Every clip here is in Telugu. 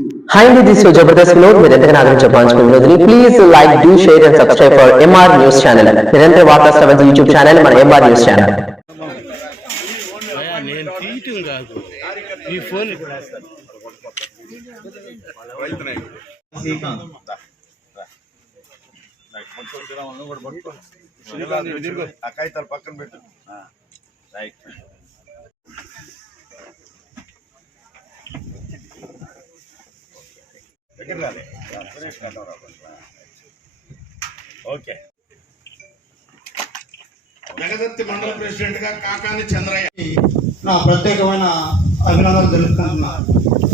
Hi, this is Jabardast Vinod. మీరు ఎంతగా ఆదరించే వినోద్ని please like do share and subscribe for MR news channel. నిరంతర వార్తా శ్రవణ యూట్యూబ్ ఛానల్ మన ఎంఆర్ న్యూస్ ఛానల్. నేను తీయటం కాదు ఈ ఫోన్ కాగితాలు పక్కన పెట్టు. రైట్. ఓకే. జగదత్తి మండల ప్రెసిడెంట్ గా కాకాని చంద్రయ్య నా ప్రత్యేకమైన అభినందనలు తెలుపుకుంటున్నా.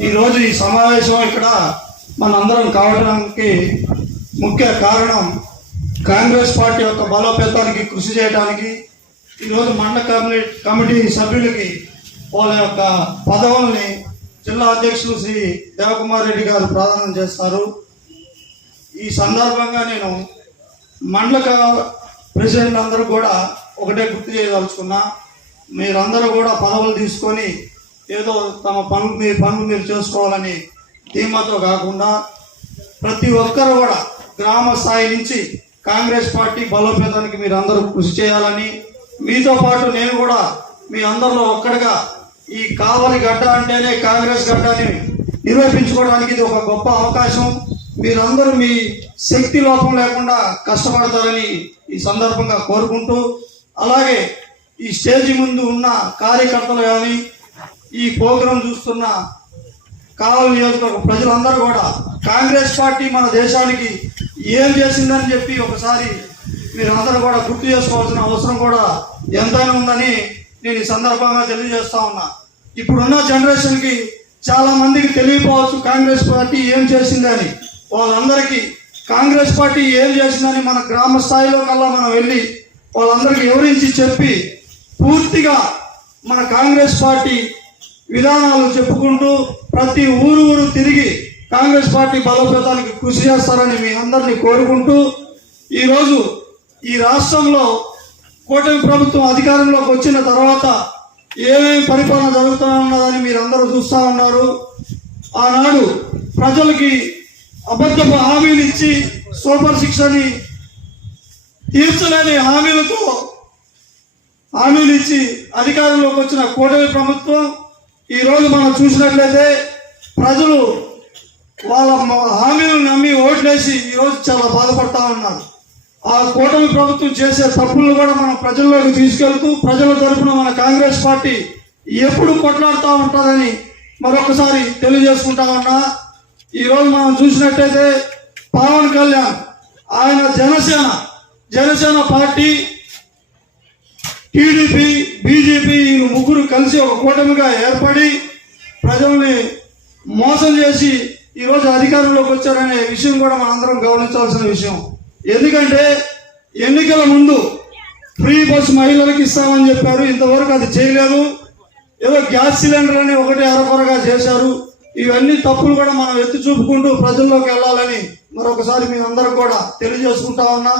ఈరోజు ఈ సమావేశం ఇక్కడ మనందరం కావడానికి ముఖ్య కారణం కాంగ్రెస్ పార్టీ యొక్క బలోపేతానికి కృషి చేయడానికి ఈరోజు మండల కమిటీ సభ్యులకి వాళ్ళ యొక్క పదవుల్ని జిల్లా అధ్యక్షులు శ్రీ దేవకుమార్ రెడ్డి గారు ప్రారంభం చేస్తారు. ఈ సందర్భంగా నేను మండల ప్రెసిడెంట్ అందరూ కూడా ఒకటే గుర్తు చేయదలుచుకున్నా, మీరందరూ కూడా పదవులు తీసుకొని ఏదో తమ పనులు మీరు చేసుకోవాలని ధీమాతో కాకుండా ప్రతి ఒక్కరు కూడా గ్రామ స్థాయి నుంచి కాంగ్రెస్ పార్టీ బలోపేతానికి మీరు అందరూ కృషి చేయాలని, మీతో పాటు నేను కూడా మీ అందరిలో ఒక్కడిగా ఈ కావలి గడ్డ అంటేనే కాంగ్రెస్ గడ్డని నిరూపించుకోవడానికి ఇది ఒక గొప్ప అవకాశం. మీరందరూ మీ శక్తి లోపం లేకుండా కష్టపడతారని ఈ సందర్భంగా కోరుకుంటూ, అలాగే ఈ స్టేజి ముందు ఉన్న కార్యకర్తలు కానీ ఈ ప్రోగ్రాం చూస్తున్న కావలి నియోజకవర్గ ప్రజలందరూ కూడా కాంగ్రెస్ పార్టీ మన దేశానికి ఏం చేసిందని చెప్పి ఒకసారి మీరందరూ కూడా గుర్తు చేసుకోవాల్సిన అవసరం కూడా ఎంతైనా ఉందని నేను ఈ సందర్భంగా తెలియజేస్తా ఉన్నా. ఇప్పుడున్న జనరేషన్కి చాలా మందికి తెలియకపోవచ్చు కాంగ్రెస్ పార్టీ ఏం చేసిందని. వాళ్ళందరికీ కాంగ్రెస్ పార్టీ ఏం చేసిందని మన గ్రామ స్థాయిలో కల్లా మనం వెళ్ళి వాళ్ళందరికీ వివరించి చెప్పి పూర్తిగా మన కాంగ్రెస్ పార్టీ విధానాలు చెప్పుకుంటూ ప్రతి ఊరు తిరిగి కాంగ్రెస్ పార్టీ బలోపేతానికి కృషి చేస్తారని మీ అందరినీ కోరుకుంటూ, ఈరోజు ఈ రాష్ట్రంలో కూటమి ప్రభుత్వం అధికారంలోకి వచ్చిన తర్వాత ఏమేమి పరిపాలన జరుగుతున్నదని మీరందరూ చూస్తూ ఉన్నారు. ఆనాడు ప్రజలకి అబద్ధపు హామీలు ఇచ్చి సూపర్ శిక్షని తీర్చలేని హామీలు ఇచ్చి అధికారంలోకి వచ్చిన కూటమి ప్రభుత్వం ఈరోజు మనం చూసినట్లయితే ప్రజలు వాళ్ళ హామీలను నమ్మి ఓట్లేసి ఈరోజు చాలా బాధపడతా ఉన్నారు. ఆ కూటమి ప్రభుత్వం చేసే తప్పులను కూడా మనం ప్రజల్లోకి తీసుకెళ్తూ ప్రజల తరఫున మన కాంగ్రెస్ పార్టీ ఎప్పుడు కొట్లాడుతూ ఉంటుందని మరొకసారి తెలియజేసుకుంటా ఉన్నా. ఈరోజు మనం చూసినట్టయితే పవన్ కళ్యాణ్ ఆయన జనసేన పార్టీ, టీడీపీ, బీజేపీ ఈ ముగ్గురు కలిసి ఒక కూటమిగా ఏర్పడి ప్రజల్ని మోసం చేసి ఈరోజు అధికారంలోకి వచ్చారనే విషయం కూడా మనందరం గమనించాల్సిన విషయం. ఎందుకంటే ఎన్నికల ముందు ఫ్రీ బస్ మహిళలకు ఇస్తామని చెప్పారు, ఇంతవరకు అది చేయలేదు. ఏదో గ్యాస్ సిలిండర్ అని ఒకటి అరకొరగా చేశారు. ఇవన్నీ తప్పులు కూడా మనం ఎత్తి చూపుకుంటూ ప్రజల్లోకి వెళ్ళాలని మరొకసారి మీ అందరూ కూడా తెలియజేసుకుంటా ఉన్నా.